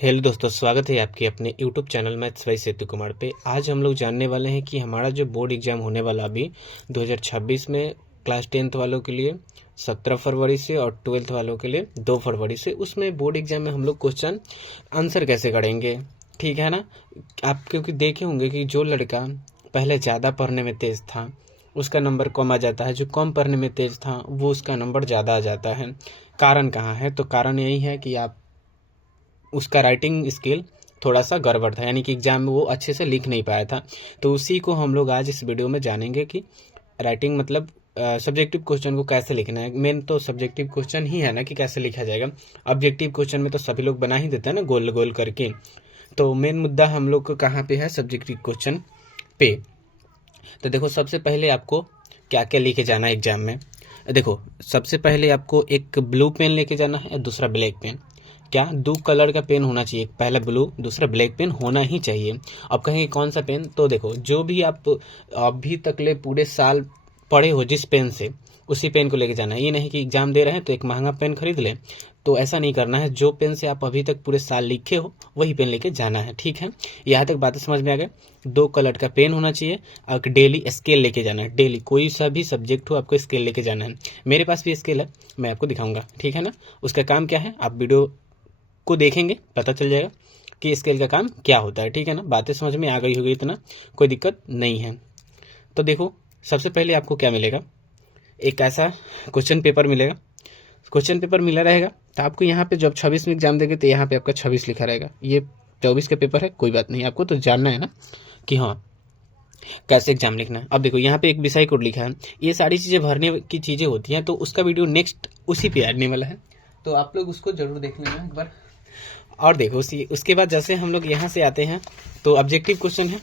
Hello दोस्तों, स्वागत है आपके अपने यूट्यूब चैनल मैथ्स बाय सेतु कुमार पे। आज हम लोग जानने वाले हैं कि हमारा जो बोर्ड एग्जाम होने वाला अभी 2026 में क्लास 10th वालों के लिए 17 फरवरी से और 12th वालों के लिए 2 फरवरी से, उसमें बोर्ड एग्जाम में हम लोग क्वेश्चन आंसर कैसे करेंगे, ठीक है ना। आप क्योंकि देखे होंगे कि जो लड़का पहले ज़्यादा पढ़ने में तेज़ था उसका नंबर कम आ जाता है, जो कम पढ़ने में तेज़ था वो उसका नंबर ज़्यादा आ जाता है। कारण कहाँ है? तो कारण यही है कि आप उसका राइटिंग स्किल थोड़ा सा गड़बड़ था, यानी कि एग्जाम में वो अच्छे से लिख नहीं पाया था। तो उसी को हम लोग आज इस वीडियो में जानेंगे कि राइटिंग मतलब सब्जेक्टिव क्वेश्चन को कैसे लिखना है। मेन तो सब्जेक्टिव क्वेश्चन ही है ना कि कैसे लिखा जाएगा। ऑब्जेक्टिव क्वेश्चन में तो सभी लोग बना ही देते हैं ना गोल गोल करके। तो मेन मुद्दा हम लोग को कहाँ पे है? सब्जेक्टिव क्वेश्चन पे। तो देखो, सबसे पहले आपको क्या क्या लेके जाना है एग्जाम में। देखो, सबसे पहले आपको एक ब्लू पेन लेके जाना है और दूसरा ब्लैक पेन। क्या? 2 कलर का पेन होना चाहिए, पहला ब्लू दूसरा ब्लैक पेन होना ही चाहिए। अब कहेंगे कौन सा पेन? तो देखो, जो भी आप अभी तक ले पूरे साल पढ़े हो जिस पेन से, उसी पेन को लेके जाना है। ये नहीं कि एग्जाम दे रहे हैं तो एक महंगा पेन खरीद लें, तो ऐसा नहीं करना है। जो पेन से आप अभी तक पूरे साल लिखे हो वही पेन लेके जाना है, ठीक है। यहाँ तक बातें समझ में आ गए। 2 कलर का पेन होना चाहिए और डेली स्केल लेके जाना है। डेली कोई सा भी सब्जेक्ट हो आपको स्केल लेके जाना है। मेरे पास भी स्केल है, मैं आपको दिखाऊंगा, ठीक है ना। उसका काम क्या है आप वीडियो को देखेंगे पता चल जाएगा कि स्केल का काम क्या होता है, ठीक है ना। बातें समझ में आ गई होगी, इतना कोई दिक्कत नहीं है। तो देखो, सबसे पहले आपको क्या मिलेगा, एक ऐसा क्वेश्चन पेपर मिलेगा। क्वेश्चन पेपर मिला रहेगा तो आपको यहाँ पे जब 26 में एग्जाम देंगे तो यहाँ पे आपका 26 लिखा रहेगा। ये 24 का पेपर है, कोई बात नहीं, आपको तो जानना है ना कि हाँ कैसे एग्जाम लिखना है। अब देखो, यहाँ पे एक विषय कोड लिखा है। ये सारी चीज़ें भरने की चीज़ें होती हैं, तो उसका वीडियो नेक्स्ट उसी पे आने वाला है, तो आप लोग उसको जरूर देख लेना एक बार। और देखो, उसके बाद जैसे हम लोग यहाँ से आते हैं तो ऑब्जेक्टिव क्वेश्चन है,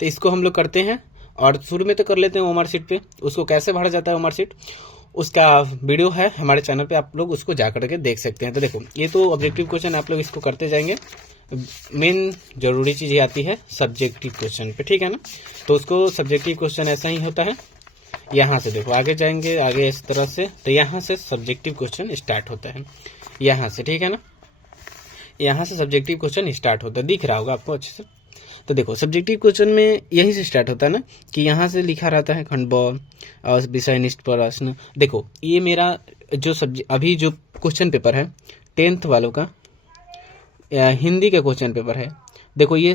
तो इसको हम लोग करते हैं। और शुरू में तो कर लेते हैं ओमर शीट पे। उसको कैसे भरा जाता है ओमर शीट, उसका वीडियो है हमारे चैनल पे, आप लोग उसको जा करके देख सकते हैं। तो देखो, ये तो ऑब्जेक्टिव क्वेश्चन आप लोग इसको करते जाएंगे। मेन जरूरी चीज़ ये आती है सब्जेक्टिव क्वेश्चन पे, ठीक है ना। तो उसको सब्जेक्टिव क्वेश्चन ऐसा ही होता है। यहाँ से देखो, आगे जाएंगे आगे इस तरह से, तो यहाँ से सब्जेक्टिव क्वेश्चन स्टार्ट होता है, यहाँ से, ठीक है ना। यहाँ से सब्जेक्टिव क्वेश्चन स्टार्ट होता है, दिख रहा होगा आपको अच्छे से। तो देखो, सब्जेक्टिव क्वेश्चन में यही से स्टार्ट होता है ना कि यहाँ से लिखा रहता है खंड ब और विषयनिष्ठ प्रश्न। देखो, ये मेरा जो अभी जो क्वेश्चन पेपर है 10th वालों का हिंदी का क्वेश्चन पेपर है। देखो, ये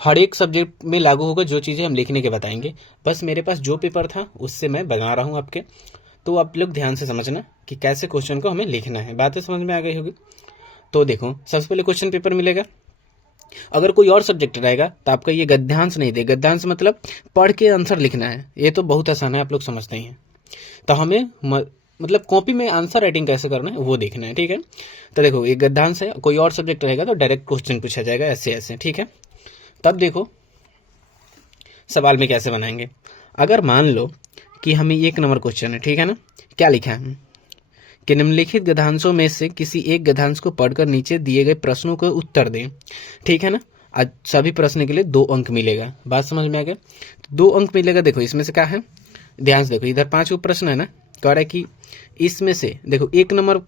हर एक सब्जेक्ट में लागू होगा, जो चीज़ें हम लिखने के बताएंगे। बस मेरे पास जो पेपर था उससे मैं बना रहा हूँ आपके, तो आप लोग ध्यान से समझना कि कैसे क्वेश्चन को हमें लिखना है। बातें समझ में आ गई होगी। तो देखो, सबसे पहले क्वेश्चन पेपर मिलेगा। अगर कोई और सब्जेक्ट रहेगा तो आपका ये गद्यांश नहीं दे। गद्यांश मतलब पढ़ के आंसर लिखना है, ये तो बहुत आसान है, आप लोग समझते ही हैं। तो हमें मतलब कॉपी में आंसर राइटिंग कैसे करना है वो देखना है, ठीक है। तो देखो, ये गद्यांश है। कोई और सब्जेक्ट रहेगा तो डायरेक्ट क्वेश्चन पूछा जाएगा ऐसे ऐसे, ठीक है। तब देखो सवाल में कैसे बनाएंगे। अगर मान लो कि हमें 1 नंबर क्वेश्चन है, ठीक है ना। क्या लिखा है कि निम्नलिखित गद्यांशों में से किसी एक गद्यांश को पढ़कर नीचे दिए गए प्रश्नों को उत्तर दें, ठीक है ना। आज सभी प्रश्न के लिए 2 अंक मिलेगा। बात समझ में आ गया? 2 अंक मिलेगा। देखो, इसमें से क्या है, ध्यान से देखो, इधर 5 प्रश्न है ना। कह रहा है कि इसमें से देखो 1 नंबर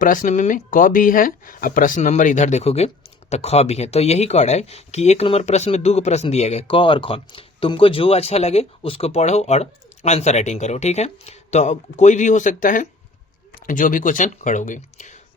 प्रश्न में क भी है और प्रश्न नंबर इधर देखोगे तो ख भी है। तो यही कह रहा है कि 1 नंबर प्रश्न में 2 प्रश्न दिए गए, क और ख। तुमको जो अच्छा लगे उसको पढ़ो और आंसर राइटिंग करो, ठीक है। तो कोई भी हो सकता है जो भी क्वेश्चन करोगे।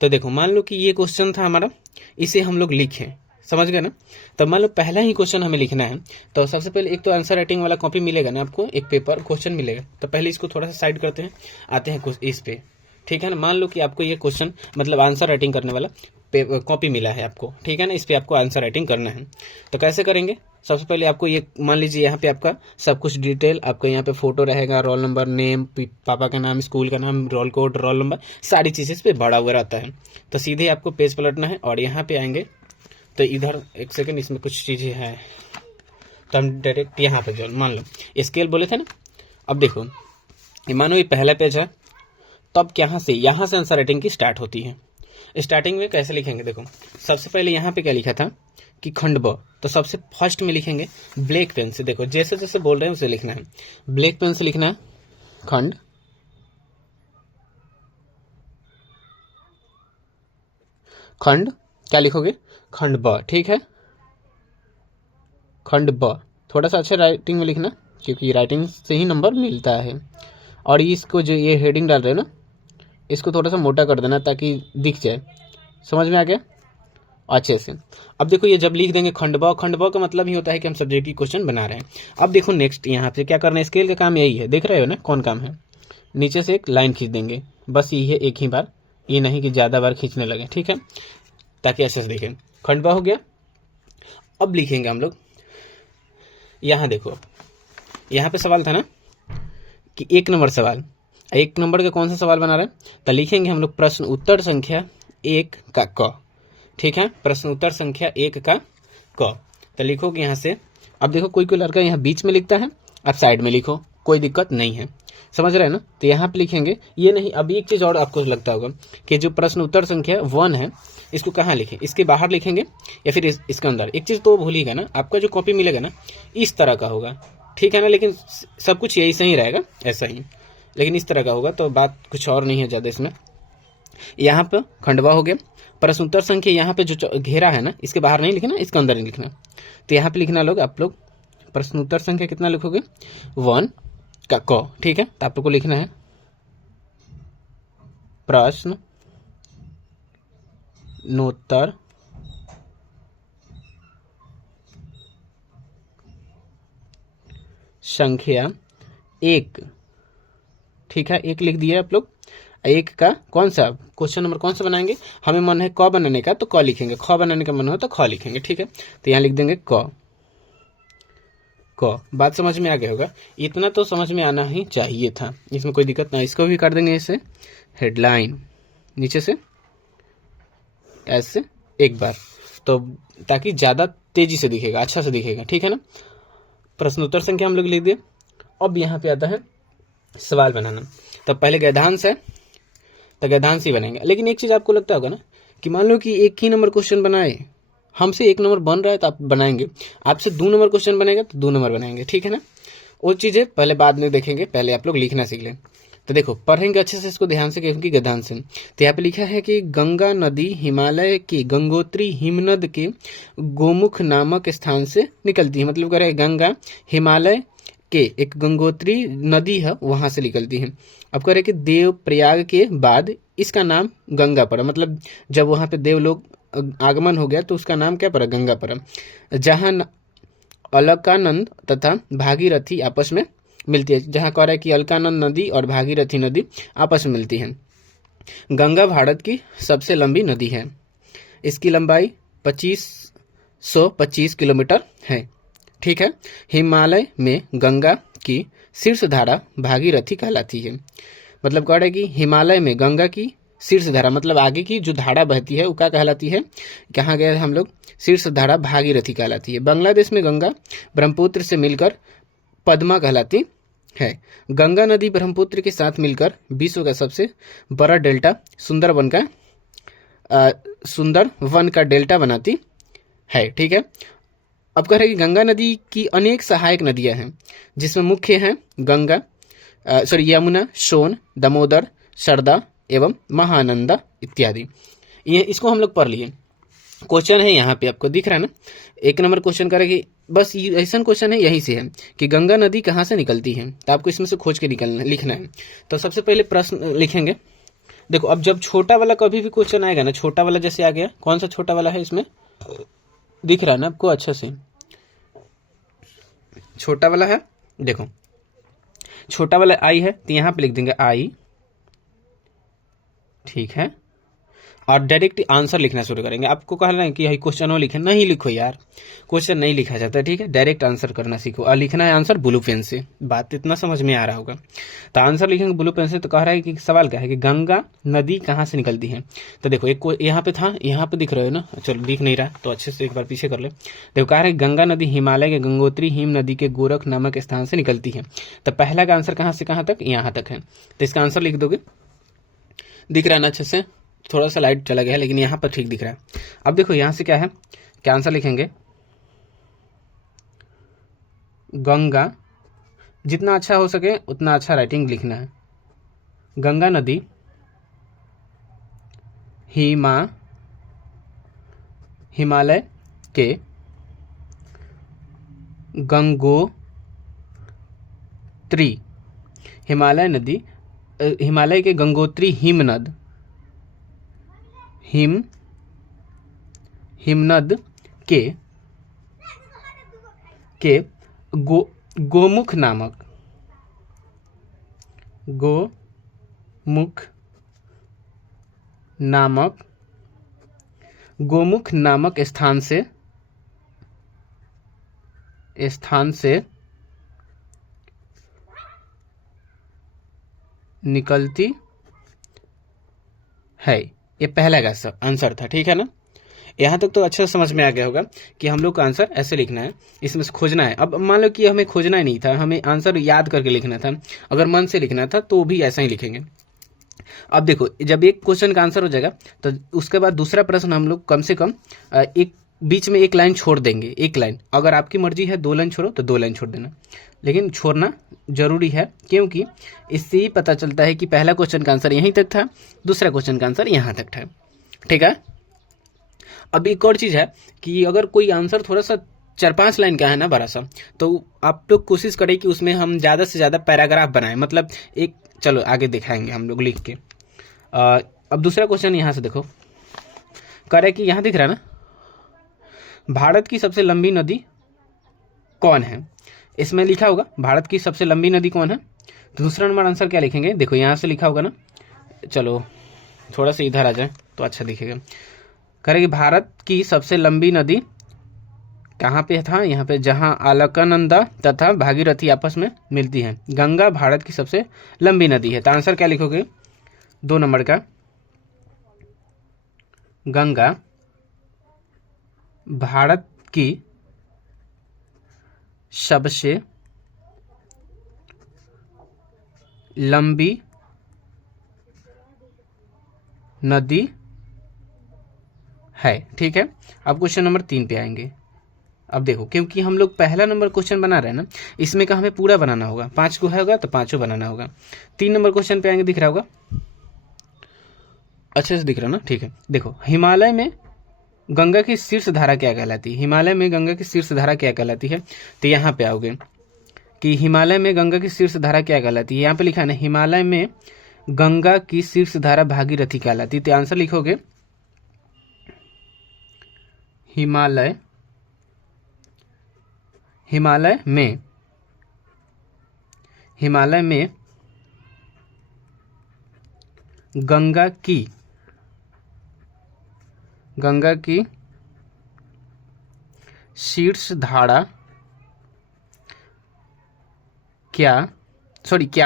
तो देखो, मान लो कि ये क्वेश्चन था हमारा, इसे हम लोग लिखें, समझ गए ना। तो मान लो पहला ही क्वेश्चन हमें लिखना है, तो सबसे पहले एक तो आंसर राइटिंग वाला कॉपी मिलेगा ना आपको, एक पेपर क्वेश्चन मिलेगा। तो पहले इसको थोड़ा सा साइड करते हैं, आते हैं इस पे, ठीक है ना। मान लो कि आपको ये क्वेश्चन मतलब आंसर राइटिंग करने वाला कॉपी मिला है आपको, ठीक है ना। इस पे आपको आंसर राइटिंग करना है। तो कैसे करेंगे? सबसे पहले आपको ये मान लीजिए, यहाँ पे आपका सब कुछ डिटेल, आपका यहाँ पे फोटो रहेगा, रोल नंबर, नेम, पापा का नाम, स्कूल का नाम, रोल कोड, रोल नंबर, सारी चीज़ें इस पे बड़ा हुआ रहता है। तो सीधे आपको पेज पलटना है और यहाँ पे आएंगे तो इधर एक सेकेंड, इसमें कुछ चीज़ें हैं तो हम डायरेक्ट यहाँ पे जो मान लो स्केल बोले थे ना। अब देखो, ये मानो ये पहला पेज है, तब यहाँ से आंसर राइटिंग की स्टार्ट होती है। स्टार्टिंग में कैसे लिखेंगे? देखो, सबसे पहले यहाँ पे क्या लिखा था कि खंड ब, तो सबसे फर्स्ट में लिखेंगे ब्लैक पेन से। देखो, जैसे जैसे बोल रहे हैं उसे लिखना है, ब्लैक पेन से लिखना है खंड खंड क्या लिखोगे, खंड ब, ठीक है, खंड ब। थोड़ा सा अच्छा राइटिंग में लिखना, क्योंकि राइटिंग से ही नंबर मिलता है। और इसको जो ये हेडिंग डाल रहे हो ना, इसको थोड़ा सा मोटा कर देना ताकि दिख जाए। समझ में आ गया अच्छे से। अब देखो ये जब लिख देंगे खंड ब का मतलब ही होता है कि हम सब्जेक्टिव क्वेश्चन बना रहे हैं। अब देखो नेक्स्ट यहाँ पे क्या करना है, स्केल का काम यही है, देख रहे हो ना कौन काम है। नीचे से एक लाइन खींच देंगे, बस ये है एक ही बार, ये नहीं कि ज़्यादा बार खींचने लगे, ठीक है, ताकि अच्छे से देखें। खंड ब हो गया। अब लिखेंगे हम लोग, यहाँ देखो यहाँ पे सवाल था ना कि 1 नंबर सवाल, 1 नंबर का कौन सा सवाल बना रहे हैं, तो लिखेंगे हम लोग प्रश्न उत्तर संख्या 1 का क, ठीक है, प्रश्न उत्तर संख्या 1 का क। तो लिखोगे यहाँ से। अब देखो कोई कोई लड़का यहाँ बीच में लिखता है, आप साइड में लिखो, कोई दिक्कत नहीं है, समझ रहे हैं ना। तो यहाँ पे लिखेंगे, ये नहीं। अब एक चीज़ और आपको लगता होगा कि जो प्रश्न उत्तर संख्या 1 है, इसको कहाँ लिखें, इसके बाहर लिखेंगे या फिर इसके अंदर। एक चीज़ तो भूलिएगा ना, आपका जो कॉपी मिलेगा ना इस तरह का होगा, ठीक है ना, लेकिन सब कुछ यही सही रहेगा, ऐसा ही, लेकिन इस तरह का होगा, तो बात कुछ और नहीं है ज़्यादा इसमें। यहाँ पर खंडवा हो गया। प्रश्न उत्तर संख्या यहाँ पे जो घेरा है ना, इसके बाहर नहीं लिखना, इसके अंदर नहीं लिखना। तो यहाँ पे लिखना लोग, आप लोग प्रश्न उत्तर संख्या कितना लिखोगे, 1 का क, ठीक है। तो आप लोग को लिखना है प्रश्न नोत्तर संख्या 1, ठीक है, 1 लिख दिया आप लोग। 1 का कौन सा क्वेश्चन नंबर कौन सा बनाएंगे, हमें मन है क बनाने का तो क लिखेंगे, ख बनाने का मन हो तो ख लिखेंगे, ठीक है। तो यहाँ लिख देंगे क। बात समझ में आ गया होगा, इतना तो समझ में आना ही चाहिए था, इसमें कोई दिक्कत ना। इसको भी कर देंगे ऐसे हेडलाइन, नीचे से ऐसे एक बार, तो ताकि ज़्यादा तेजी से दिखेगा, अच्छा से दिखेगा, ठीक है ना। प्रश्न उत्तर संख्या हम लोग लिख दिए। अब यहाँ पे आता है सवाल बनाना। तब पहले गद्यांश है तो गद्यांश ही बनेंगे। लेकिन एक चीज़ आपको लगता होगा ना कि मान लो कि 1 ही नंबर क्वेश्चन बनाए, हमसे 1 नंबर बन रहा है तो आप बनाएंगे, आपसे 2 नंबर क्वेश्चन बनेगा तो 2 नंबर बनाएंगे, ठीक है ना। वो चीज़ें पहले बाद में देखेंगे, पहले आप लोग लिखना सीख लें। तो देखो पढ़ेंगे अच्छे से इसको ध्यान से, क्योंकि गद्यांश है। तो यहाँ पे लिखा है कि गंगा नदी हिमालय की गंगोत्री हिमनद के गोमुख नामक स्थान से निकलती है। मतलब कह रहे गंगा हिमालय के एक गंगोत्री नदी है वहां से निकलती है। अब कह रहे कि देव प्रयाग के बाद इसका नाम गंगा पड़ा, मतलब जब वहां पे देव लोग आगमन हो गया तो उसका नाम क्या पड़ा, गंगा पड़ा। जहां अलकानंद तथा भागीरथी आपस में मिलती है, जहां कह रहा है कि अलकानंद नदी और भागीरथी नदी आपस में मिलती है। गंगा भारत की सबसे लंबी नदी है, इसकी लंबाई 2525 किलोमीटर है, ठीक है। हिमालय में गंगा की शीर्ष धारा भागीरथी कहलाती है। मतलब कह रहा है कि हिमालय में गंगा की शीर्ष धारा, मतलब आगे की जो धारा बहती है वो क्या कहलाती है, कहाँ गए हम लोग, शीर्ष धारा भागीरथी कहलाती है। बांग्लादेश में गंगा ब्रह्मपुत्र से मिलकर पद्मा कहलाती है। गंगा नदी ब्रह्मपुत्र के साथ मिलकर विश्व का सबसे बड़ा डेल्टा सुंदरवन का डेल्टा बनाती है, ठीक है। अब कह रहे हैं कि गंगा नदी की अनेक सहायक नदियां हैं, जिसमें मुख्य हैं यमुना, सोन, दामोदर, सरदा एवं महानंदा इत्यादि। ये इसको हम लोग पढ़ लिए। क्वेश्चन है यहाँ पे आपको दिख रहा है ना, 1 नंबर क्वेश्चन करेगी, बस ऐसा क्वेश्चन है यहीं से है कि गंगा नदी कहाँ से निकलती है, तो आपको इसमें से खोज के लिखना है। तो सबसे पहले प्रश्न लिखेंगे। देखो अब जब छोटा वाला कभी भी क्वेश्चन आएगा ना, छोटा वाला जैसे आ गया, कौन सा छोटा वाला है इसमें दिख रहा है ना आपको अच्छा से, छोटा वाला है, देखो छोटा वाला आई है तो यहाँ पे लिख देंगे आई, ठीक है। और डायरेक्ट आंसर लिखना शुरू करेंगे। आपको कह रहे हैं कि यही क्वेश्चन लिखे, नहीं लिखो यार, क्वेश्चन नहीं लिखा जाता, ठीक है। डायरेक्ट आंसर करना सीखो, और लिखना है आंसर ब्लू पेन से। बात इतना समझ में आ रहा होगा। तो आंसर लिखेंगे ब्लू पेन से। तो कह रहा है कि सवाल क्या है कि गंगा नदी कहाँ से निकलती है। तो देखो एक यहाँ पे था, यहाँ पे दिख रहे हो ना, चलो दिख नहीं रहा तो अच्छे से एक बार पीछे कर ले। देखो कह रहा है गंगा नदी हिमालय के गंगोत्री हिम नदी के गोरख नामक स्थान से निकलती है। तो पहला का आंसर कहाँ से कहाँ तक, यहाँ तक है। तो इसका आंसर लिख दोगे, दिख रहा है ना अच्छे से, थोड़ा सा लाइट चला गया है लेकिन यहाँ पर ठीक दिख रहा है। अब देखो यहाँ से क्या है, क्या आंसर लिखेंगे, गंगा, जितना अच्छा हो सके उतना अच्छा राइटिंग लिखना है। गंगा नदी हिमालय हिमालय के गंगोत्री, हिमालय के गंगोत्री हिमनद के गोमुख नामक स्थान से निकलती है। ये पहला का आंसर था, ठीक है ना। यहाँ तक तो अच्छा समझ में आ गया होगा कि हम लोग का आंसर ऐसे लिखना है, इसमें से खोजना है। अब मान लो कि हमें खोजना ही नहीं था, हमें आंसर याद करके लिखना था। अगर मन से लिखना था तो भी ऐसा ही लिखेंगे। अब देखो, जब एक क्वेश्चन का आंसर हो जाएगा तो उसके बाद दूसरा प्रश्न हम लोग कम से कम एक बीच में एक लाइन छोड़ देंगे। एक लाइन, अगर आपकी मर्जी है 2 लाइन छोड़ो तो 2 लाइन छोड़ देना, लेकिन छोड़ना जरूरी है, क्योंकि इससे ही पता चलता है कि पहला क्वेश्चन का आंसर यहीं तक था, दूसरा क्वेश्चन का आंसर यहाँ तक था, ठीक है। अब एक और चीज है कि अगर कोई आंसर थोड़ा सा 4-5 लाइन का है ना, बड़ा सा, तो आप लोग कोशिश करें कि उसमें हम ज्यादा से ज्यादा पैराग्राफ बनाएं। मतलब एक, चलो आगे दिखाएंगे हम लोग लिख के। अब दूसरा क्वेश्चन यहां से देखो, कह रहे कि यहां दिख रहा है ना, भारत की सबसे लंबी नदी कौन है। इसमें लिखा होगा भारत की सबसे लंबी नदी कौन है। तो दूसरा नंबर आंसर क्या लिखेंगे, देखो यहां से लिखा होगा ना, चलो थोड़ा सा इधर आ जाए तो अच्छा दिखेगा। कह रहे कि भारत की सबसे लंबी नदी कहाँ पे था, यहाँ पे जहां अलकनंदा तथा भागीरथी आपस में मिलती है। गंगा भारत की सबसे लंबी नदी है। तो आंसर क्या लिखोगे, 2 नंबर का, गंगा भारत की सबसे लंबी नदी है, ठीक है। अब क्वेश्चन नंबर 3 पे आएंगे। अब देखो, क्योंकि हम लोग पहला नंबर क्वेश्चन बना रहे हैं ना, इसमें का हमें पूरा बनाना होगा। 5 को होगा तो 5 बनाना होगा। 3 नंबर क्वेश्चन पे आएंगे, दिख रहा होगा, अच्छे से दिख रहा ना, ठीक है। देखो, हिमालय में गंगा की शीर्ष धारा क्या कहलाती है। हिमालय में गंगा की शीर्ष धारा क्या कहलाती है। तो यहाँ पे आओगे कि हिमालय में गंगा की शीर्ष धारा क्या कहलाती है। यहाँ पे लिखा है ना, हिमालय में गंगा की शीर्ष धारा भागीरथी कहलाती है। तो आंसर लिखोगे, हिमालय में गंगा की शीर्ष धारा क्या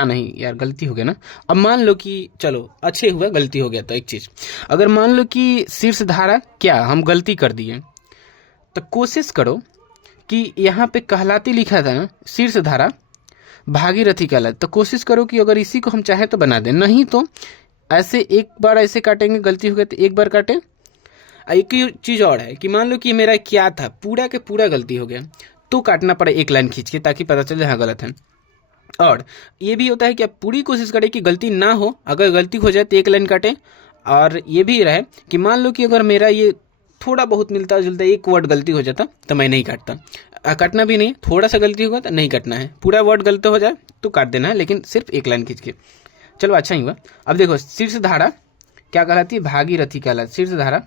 नहीं यार, गलती हो गया ना। अब मान लो कि, चलो अच्छे हुआ, गलती हो गया। तो एक चीज, अगर मान लो कि शीर्ष धारा क्या, हम गलती कर दिए, तो कोशिश करो कि यहाँ पे कहलाती लिखा था ना, शीर्ष धारा भागीरथी कहलाती, तो कोशिश करो कि अगर इसी को हम चाहे तो बना दें, नहीं तो ऐसे एक बार ऐसे काटेंगे, गलती हो गई तो एक बार काटे। एक चीज और है कि मान लो कि मेरा क्या था, पूरा के पूरा गलती हो गया, तो काटना पड़े एक लाइन खींच के, ताकि पता चले हाँ गलत है। और ये भी होता है कि आप पूरी कोशिश करें कि गलती ना हो, अगर गलती हो जाए तो एक लाइन काटें। और ये भी रहे कि मान लो कि अगर मेरा ये थोड़ा बहुत मिलता जुलता एक वर्ड गलती हो जाता तो मैं नहीं काटता। काटना भी नहीं, थोड़ा सा गलती होगा तो नहीं काटना है, पूरा वर्ड गलत हो जाए तो काट देना है, लेकिन सिर्फ एक लाइन खींच के। चलो अच्छा ही हुआ। अब देखो, शीर्ष धारा क्या कहलाती है, भागीरथी कहलाती। शीर्ष धारा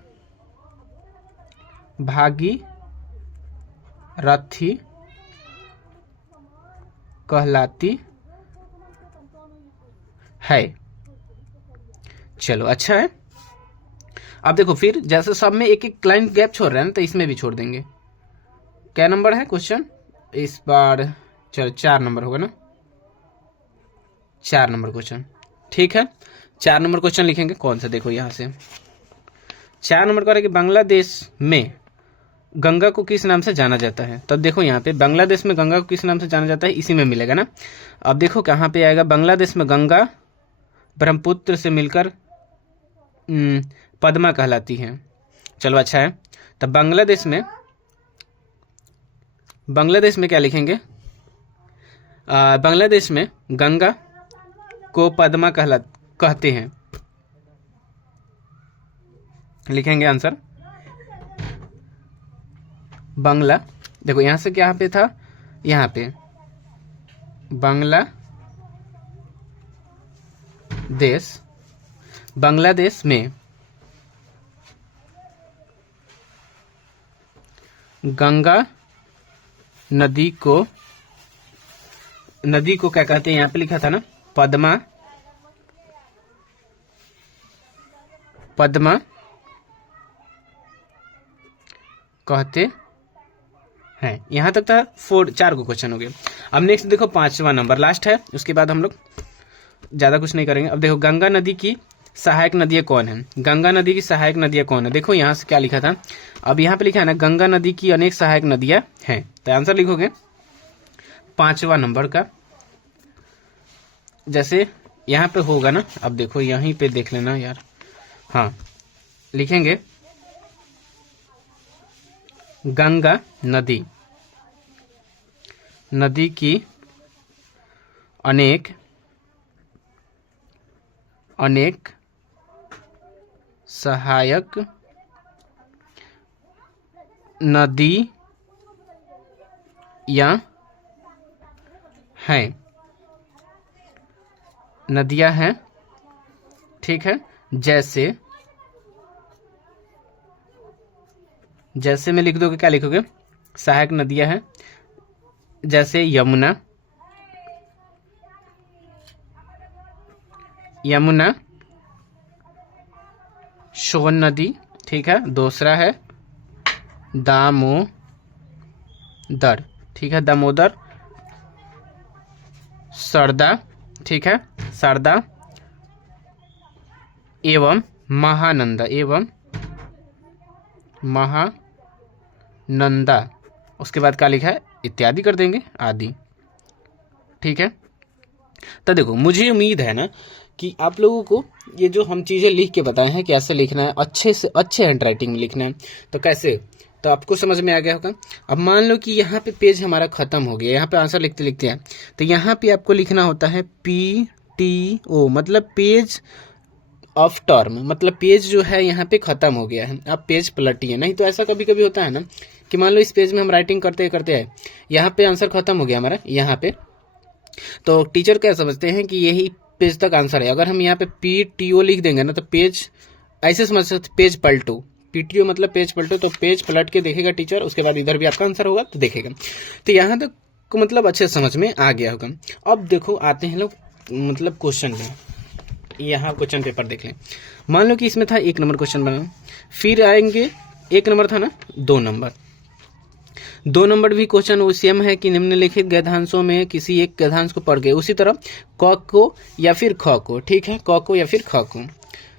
भागीरथी कहलाती है। चलो अच्छा है। अब देखो, फिर जैसे सब में एक एक लाइन गैप छोड़ रहे हैं तो इसमें भी छोड़ देंगे। क्या नंबर है क्वेश्चन इस बार, चलो 4 नंबर होगा ना, 4 नंबर क्वेश्चन, ठीक है। 4 नंबर क्वेश्चन लिखेंगे कौन सा, देखो यहां से 4 नंबर का है कि बांग्लादेश में गंगा को किस नाम से जाना जाता है। तब देखो यहाँ पे बांग्लादेश में गंगा को किस नाम से जाना जाता है, इसी में मिलेगा ना। अब देखो कहाँ पे आएगा, बांग्लादेश में गंगा ब्रह्मपुत्र से मिलकर पद्मा कहलाती है। चलो अच्छा है। तब बांग्लादेश में क्या लिखेंगे, बांग्लादेश में गंगा को पद्मा कहते हैं, लिखेंगे आंसर। बांग्ला, देखो यहाँ से क्या पे था, यहाँ पे बांग्लादेश में गंगा नदी को क्या कहते हैं, यहाँ पे लिखा था ना पद्मा कहते हैं। यहां तक था 4 को क्वेश्चन हो गए। अब नेक्स्ट देखो 5वां नंबर लास्ट है, उसके बाद हम लोग ज्यादा कुछ नहीं करेंगे। अब देखो गंगा नदी की सहायक नदियां कौन है, गंगा नदी की सहायक नदियां कौन है। देखो यहां से क्या लिखा था, अब यहाँ पे लिखा है ना गंगा नदी की अनेक सहायक नदियां हैं, तो आंसर लिखोगे 5वां नंबर का। जैसे यहाँ पे होगा ना, अब देखो यहीं पे देख लेना यार, हाँ लिखेंगे गंगा नदी की अनेक सहायक नदियां हैं, ठीक है। जैसे में लिख दोगे, क्या लिखोगे, सहायक नदियां हैं, जैसे यमुना, सोन नदी, ठीक है। दूसरा है दामोदर, ठीक है, दामोदर, सरदा, ठीक है, सरदा एवं महानंदा, उसके बाद क्या लिखा है, इत्यादि कर देंगे, आदि, ठीक है। तो देखो मुझे उम्मीद है ना कि आप लोगों को ये जो हम चीजें लिख के बताए हैं कैसे लिखना है, अच्छे से अच्छे हैंड राइटिंग में लिखना है, तो कैसे, तो आपको समझ में आ गया होगा। अब मान लो कि यहाँ पे पेज हमारा खत्म हो गया, यहाँ पे आंसर लिखते लिखते हैं, तो यहाँ पे आपको लिखना होता है PTO, मतलब पेज ऑफ टर्म, मतलब पेज जो है यहाँ पे खत्म हो गया है, आप पेज पलटिए। नहीं तो ऐसा कभी कभी होता है ना कि मान लो इस पेज में हम राइटिंग करते करते हैं, यहाँ पे आंसर खत्म हो गया हमारा यहाँ पे, तो टीचर क्या समझते हैं कि यही पेज तक आंसर है। अगर हम यहाँ पे PTO लिख देंगे ना, तो पेज ऐसे समझ सकते, पेज पलटो, PTO मतलब पेज पलटो, तो पेज पलट के देखेगा टीचर, उसके बाद इधर भी आपका आंसर होगा तो देखेगा। तो यहाँ तक को मतलब अच्छे समझ में आ गया होगा। अब देखो आते हैं लोग मतलब क्वेश्चन में, यहाँ क्वेश्चन पेपर देख लें। मान लो कि इसमें था 1 नंबर क्वेश्चन बना, फिर आएंगे 1 नंबर था ना 2 नंबर भी क्वेश्चन सेम है कि निम्नलिखित गद्यांशों में किसी एक गद्यांश को पढ़ गए, उसी तरह क को या फिर ख को, ठीक है, क को या फिर ख को।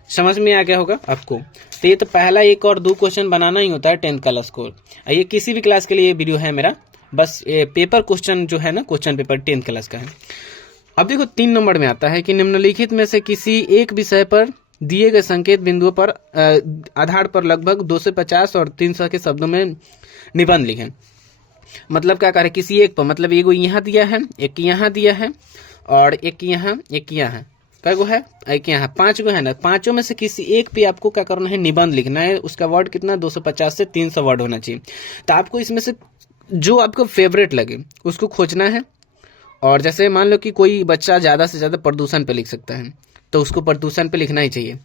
समझ में आ गया होगा आपको। तो ये तो पहला 1 और 2 क्वेश्चन बनाना ही होता है 10th क्लास को। ये किसी भी क्लास के लिए ये वीडियो है मेरा, बस ये पेपर क्वेश्चन जो है ना, क्वेश्चन पेपर 10th क्लास का है। अब देखो 3 नंबर में आता है कि निम्नलिखित में से किसी एक विषय पर दिए गए संकेत बिंदुओं पर आधार पर लगभग 250 और 300 के शब्दों में निबंध लिखें। मतलब क्या करें, किसी एक पर, मतलब एगो यहाँ दिया है, एक यहाँ दिया है और एक यहाँ कई गो है, एक यहाँ 5 गो है ना, 5 में से किसी एक पे आपको क्या करना है, निबंध लिखना है। उसका वर्ड कितना, 250 से 300 वर्ड होना चाहिए। तो आपको इसमें से जो आपको फेवरेट लगे उसको खोजना है। और जैसे मान लो कि कोई बच्चा ज़्यादा से ज़्यादा प्रदूषण पे लिख सकता है, तो उसको प्रदूषण पे लिखना ही चाहिए।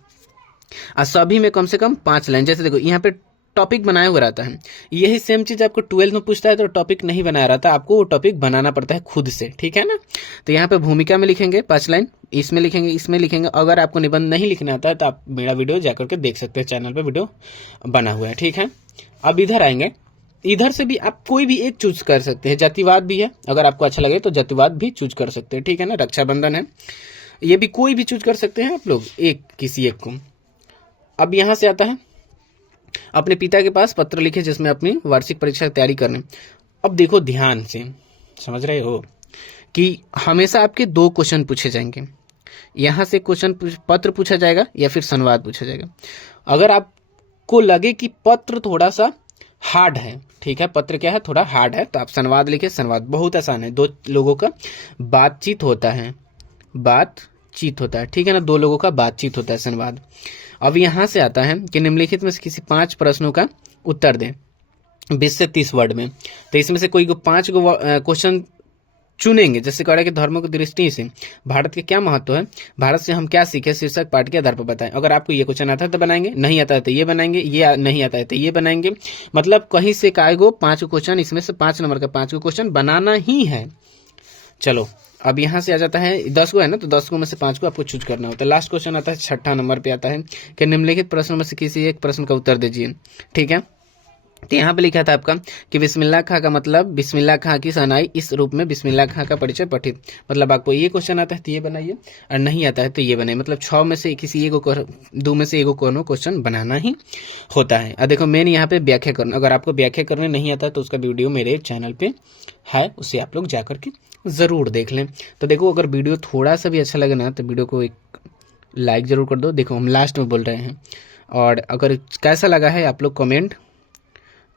और सभी में कम से कम 5 लाइन। जैसे देखो यहाँ पे टॉपिक बनाया हुआ रहता है, यही सेम चीज आपको 12th में पूछता है तो टॉपिक नहीं बनाया रहता, आपको वो टॉपिक बनाना पड़ता है खुद से, ठीक है ना। तो यहाँ पे भूमिका में लिखेंगे 5 लाइन, इसमें लिखेंगे। अगर आपको निबंध नहीं लिखना आता है तो आप मेरा वीडियो जाकर के देख सकते हैं, चैनल पे वीडियो बना हुआ है, ठीक है। अब इधर आएंगे, इधर से भी आप कोई भी एक चूज कर सकते हैं। जातिवाद भी है, अगर आपको अच्छा लगे तो जातिवाद भी चूज कर सकते हैं, ठीक है ना। रक्षाबंधन है, ये भी कोई भी चूज कर सकते हैं आप लोग, किसी एक को। अब यहाँ से आता है अपने पिता के पास पत्र लिखे जिसमें अपनी वार्षिक परीक्षा की तैयारी करने। अब देखो ध्यान से समझ रहे हो कि हमेशा आपके 2 क्वेश्चन पूछे जाएंगे। यहाँ से क्वेश्चन पत्र पूछा जाएगा या फिर संवाद पूछा जाएगा। अगर आपको लगे कि पत्र थोड़ा सा हार्ड है, ठीक है, पत्र क्या है, थोड़ा हार्ड है, तो आप संवाद लिखे। संवाद बहुत आसान है, 2 लोगों का बातचीत होता है, ठीक है ना, 2 लोगों का बातचीत होता है संवाद। अब यहाँ से आता है कि निम्नलिखित में से किसी 5 प्रश्नों का उत्तर दें। 20 से 30 वर्ड में। तो इसमें से कोई 5 गो क्वेश्चन चुनेंगे। जैसे कह रहा है कि धर्मों की दृष्टि से भारत के क्या महत्व है, भारत से हम क्या सीखे, शीर्षक पाठ के आधार पर बताएं। अगर आपको ये क्वेश्चन आता है तो बनाएंगे, नहीं आता है तो ये बनाएंगे, ये नहीं आता है तो ये बनाएंगे। मतलब कहीं से काय गो 5 क्वेश्चन, इसमें से 5 नंबर का 5 क्वेश्चन बनाना ही है। चलो अब यहाँ से आ जाता है 10 को है ना, तो 10 को में से 5 को आपको चूज करना होता है। लास्ट क्वेश्चन आता है 6ठा नंबर पे आता है कि निम्नलिखित प्रश्नों में से किसी एक प्रश्न का उत्तर दीजिए। ठीक है, तो यहाँ पे लिखा था आपका कि बिस्मिल्लाह खां का मतलब बिस्मिल्लाह खां की शहनाई, इस रूप में बिस्मिल्लाह खां का परिचय पठित। मतलब आपको ये क्वेश्चन आता है तो ये बनाइए, और नहीं आता है तो ये बनाइए। मतलब 6 में से किसी एक 2 में से एक कोनो क्वेश्चन बनाना ही होता है। और देखो मेन यहाँ पे व्याख्या करना, अगर आपको व्याख्या करने नहीं आता है तो उसका वीडियो मेरे चैनल पे है, उसे आप लोग जाकर के ज़रूर देख लें। तो देखो अगर वीडियो थोड़ा सा भी अच्छा लगे ना तो वीडियो को एक लाइक ज़रूर कर दो। देखो हम लास्ट में बोल रहे हैं, और अगर कैसा लगा है आप लोग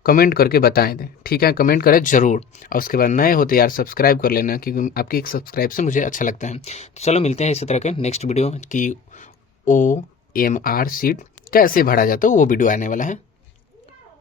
कमेंट करके बताएं दें। ठीक है, कमेंट करें जरूर। और उसके बाद नए होते यार सब्सक्राइब कर लेना, क्योंकि आपकी एक सब्सक्राइब से मुझे अच्छा लगता है। तो चलो मिलते हैं इसी तरह के नेक्स्ट वीडियो की OMR शीट कैसे भरा जाता है, वो वीडियो आने वाला है।